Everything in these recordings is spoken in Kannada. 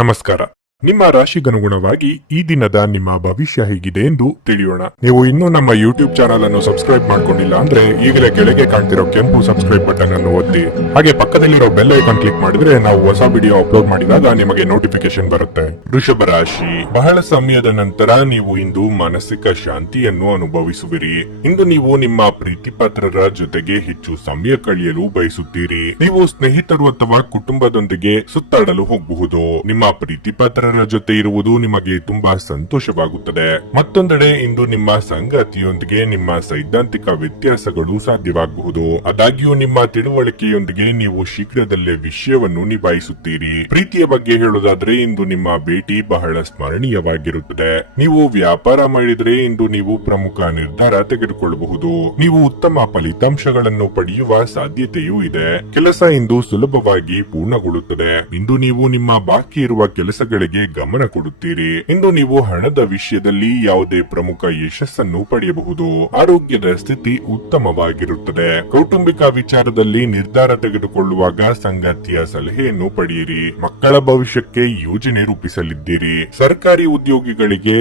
ನಮಸ್ಕಾರ. ನಿಮ್ಮ ರಾಶಿಗನುಗುಣವಾಗಿ ಈ ದಿನದ ನಿಮ್ಮ ಭವಿಷ್ಯ ಹೇಗಿದೆ ಎಂದು ತಿಳಿಯೋಣ. ನೀವು ಇನ್ನೂ ನಮ್ಮ ಯೂಟ್ಯೂಬ್ ಚಾನಲ್ ಅನ್ನು ಸಬ್ಸ್ಕ್ರೈಬ್ ಮಾಡ್ಕೊಂಡಿಲ್ಲ ಅಂದ್ರೆ ಈಗಲೇ ಕೆಳಗೆ ಕಾಣ್ತಿರೋ ಕೆಂಪು ಸಬ್ಸ್ಕ್ರೈಬ್ ಬಟನ್ ಅನ್ನು ಒತ್ತಿ, ಹಾಗೆ ಪಕ್ಕದಲ್ಲಿರೋ ಬೆಲ್ ಐಕಾನ್ ಕ್ಲಿಕ್ ಮಾಡಿದ್ರೆ ನಾವು ಹೊಸ ವಿಡಿಯೋ ಅಪ್ಲೋಡ್ ಮಾಡಿದಾಗ ನಿಮಗೆ ನೋಟಿಫಿಕೇಶನ್ ಬರುತ್ತೆ. ವೃಷಭ ರಾಶಿ, ಬಹಳ ಸಮಯದ ನಂತರ ನೀವು ಇಂದು ಮಾನಸಿಕ ಶಾಂತಿಯನ್ನು ಅನುಭವಿಸುವಿರಿ. ಇಂದು ನೀವು ನಿಮ್ಮ ಪ್ರೀತಿಪಾತ್ರರ ಜೊತೆಗೆ ಹೆಚ್ಚು ಸಮಯ ಕಳೆಯಲು ಬಯಸುತ್ತೀರಿ. ನೀವು ಸ್ನೇಹಿತರು ಅಥವಾ ಕುಟುಂಬದೊಂದಿಗೆ ಸುತ್ತಾಡಲು ಹೋಗಬಹುದು. ನಿಮ್ಮ ಪ್ರೀತಿಪಾತ್ರ ಜೊತೆ ಇರುವುದು ನಿಮಗೆ ತುಂಬಾ ಸಂತೋಷವಾಗುತ್ತದೆ. ಮತ್ತೊಂದೆಡೆ ಇಂದು ನಿಮ್ಮ ಸಂಗಾತಿಯೊಂದಿಗೆ ನಿಮ್ಮ ಸೈದ್ಧಾಂತಿಕ ವ್ಯತ್ಯಾಸಗಳು ಸಾಧ್ಯವಾಗಬಹುದು. ಆದಾಗ್ಯೂ ನಿಮ್ಮ ತಿಳುವಳಿಕೆಯೊಂದಿಗೆ ನೀವು ಶೀಘ್ರದಲ್ಲೇ ವಿಷಯವನ್ನು ನಿಭಾಯಿಸುತ್ತೀರಿ. ಪ್ರೀತಿಯ ಬಗ್ಗೆ ಹೇಳುವುದಾದ್ರೆ ಇಂದು ನಿಮ್ಮ ಭೇಟಿ ಬಹಳ ಸ್ಮರಣೀಯವಾಗಿರುತ್ತದೆ. ನೀವು ವ್ಯಾಪಾರ ಮಾಡಿದ್ರೆ ಇಂದು ನೀವು ಪ್ರಮುಖ ನಿರ್ಧಾರ ತೆಗೆದುಕೊಳ್ಳಬಹುದು. ನೀವು ಉತ್ತಮ ಫಲಿತಾಂಶಗಳನ್ನು ಪಡೆಯುವ ಸಾಧ್ಯತೆಯೂ ಇದೆ. ಕೆಲಸ ಇಂದು ಸುಲಭವಾಗಿ ಪೂರ್ಣಗೊಳ್ಳುತ್ತದೆ. ಇಂದು ನೀವು ನಿಮ್ಮ ಬಾಕಿ ಇರುವ ಕೆಲಸಗಳಿಗೆ ಗಮನ ಕೊಡುತ್ತೀರಿ. ಇಂದು ನೀವು ಹಣದ ವಿಷಯದಲ್ಲಿ ಯಾವುದೇ ಪ್ರಮುಖ ಯಶಸ್ಸನ್ನು ಪಡೆಯಬಹುದು. ಆರೋಗ್ಯದ ಸ್ಥಿತಿ ಉತ್ತಮವಾಗಿರುತ್ತದೆ. ಕೌಟುಂಬಿಕ ವಿಚಾರದಲ್ಲಿ ನಿರ್ಧಾರ ತೆಗೆದುಕೊಳ್ಳುವಾಗ ಸಂಗಾತಿಯ ಸಲಹೆಯನ್ನು ಪಡೆಯಿರಿ. ಮಕ್ಕಳ ಭವಿಷ್ಯಕ್ಕೆ ಯೋಜನೆ ರೂಪಿಸಲಿದ್ದೀರಿ. ಸರ್ಕಾರಿ ಉದ್ಯೋಗಿಗಳಿಗೆ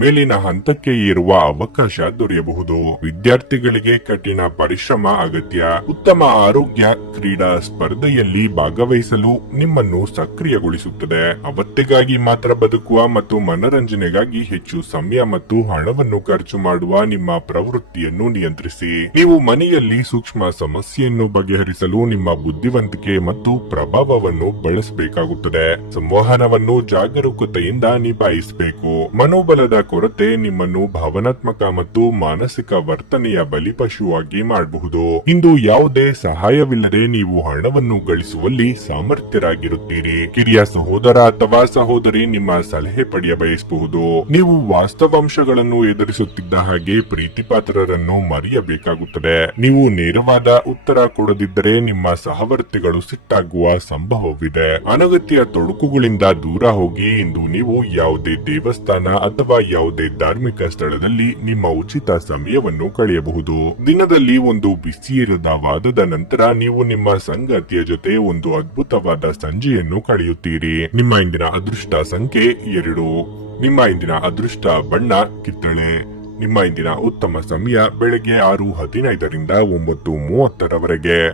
ಮೇಲಿನ ಹಂತಕ್ಕೆ ಏರುವ ಅವಕಾಶ ದೊರೆಯಬಹುದು. ವಿದ್ಯಾರ್ಥಿಗಳಿಗೆ ಕಠಿಣ ಪರಿಶ್ರಮ ಅಗತ್ಯ. ಉತ್ತಮ ಆರೋಗ್ಯ ಕ್ರೀಡಾ ಸ್ಪರ್ಧೆಯಲ್ಲಿ ಭಾಗವಹಿಸಲು ನಿಮ್ಮನ್ನು ಸಕ್ರಿಯಗೊಳಿಸುತ್ತದೆ. ಅವತ್ತಿಗಾಗಿ ಮಾತ್ರ ಬದುಕುವ ಮತ್ತು ಮನರಂಜನೆಗಾಗಿ ಹೆಚ್ಚು ಸಮಯ ಮತ್ತು ಹಣವನ್ನು ಖರ್ಚು ಮಾಡುವ ನಿಮ್ಮ ಪ್ರವೃತ್ತಿಯನ್ನು ನಿಯಂತ್ರಿಸಿ. ನೀವು ಮನೆಯಲ್ಲಿ ಸೂಕ್ಷ್ಮ ಸಮಸ್ಯೆಯನ್ನು ಬಗೆಹರಿಸಲು ನಿಮ್ಮ ಬುದ್ಧಿವಂತಿಕೆ ಮತ್ತು ಪ್ರಭಾವವನ್ನು ಬಳಸಬೇಕಾಗುತ್ತದೆ. ಸಂವಹನವನ್ನು ಜಾಗರೂಕತೆಯಿಂದ ನಿಭಾಯಿಸಬೇಕು. ಮನೋಬಲದ ಕೊರತೆ ನಿಮ್ಮನ್ನು ಭಾವನಾತ್ಮಕ ಮತ್ತು ಮಾನಸಿಕ ವರ್ತನೆಯ ಬಲಿಪಶುವಾಗಿ ಮಾಡಬಹುದು. ಇಂದು ಯಾವುದೇ ಸಹಾಯವಿಲ್ಲದೆ ನೀವು ಹಣವನ್ನು ಗಳಿಸುವಲ್ಲಿ ಸಾಮರ್ಥ್ಯರಾಗಿರುತ್ತೀರಿ. ಕಿರಿಯ ಸಹೋದರ ಅಥವಾ ಸಹೋದರಿ ನಿಮ್ಮ ಸಲಹೆ ಪಡೆಯ ಬಯಸಬಹುದು. ನೀವು ವಾಸ್ತವಾಂಶಗಳನ್ನು ಎದುರಿಸುತ್ತಿದ್ದ ಹಾಗೆ ಪ್ರೀತಿಪಾತ್ರರನ್ನು ಮರೆಯಬೇಕಾಗುತ್ತದೆ. ನೀವು ನೇರವಾದ ಉತ್ತರ ಕೊಡದಿದ್ದರೆ ನಿಮ್ಮ ಸಹವರ್ತಿಗಳು ಸಿಟ್ಟಾಗುವ ಸಂಭವವಿದೆ. ಅನಗತ್ಯ ತೊಡಕುಗಳಿಂದ ದೂರ ಹೋಗಿ. ಇಂದು ನೀವು ಯಾವುದೇ ದೇವಸ್ಥಾನ ಅಥವಾ ಯಾವುದೇ ಧಾರ್ಮಿಕ ಸ್ಥಳದಲ್ಲಿ ನಿಮ್ಮ ಉಚಿತ ಸಮಯವನ್ನು ಕಳೆಯಬಹುದು. ದಿನದಲ್ಲಿ ಒಂದು ಬಿಸಿಯಿರದ ವಾದದ ನಂತರ ನೀವು ನಿಮ್ಮ ಸಂಗಾತಿಯ ಜೊತೆ ಒಂದು ಅದ್ಭುತವಾದ ಸಂಜೆಯನ್ನು ಕಳೆಯುತ್ತೀರಿ. ನಿಮ್ಮ ಇಂದಿನ ಅದೃಷ್ಟ ಸಂಖ್ಯೆ 2. ನಿಮ್ಮ ಇಂದಿನ ಅದೃಷ್ಟ ಬಣ್ಣ ಕಿತ್ತಳೆ. ನಿಮ್ಮ ಇಂದಿನ ಉತ್ತಮ ಸಮಯ ಬೆಳಗ್ಗೆ 6:15 ರಿಂದ 9:30 ರವರೆಗೆ.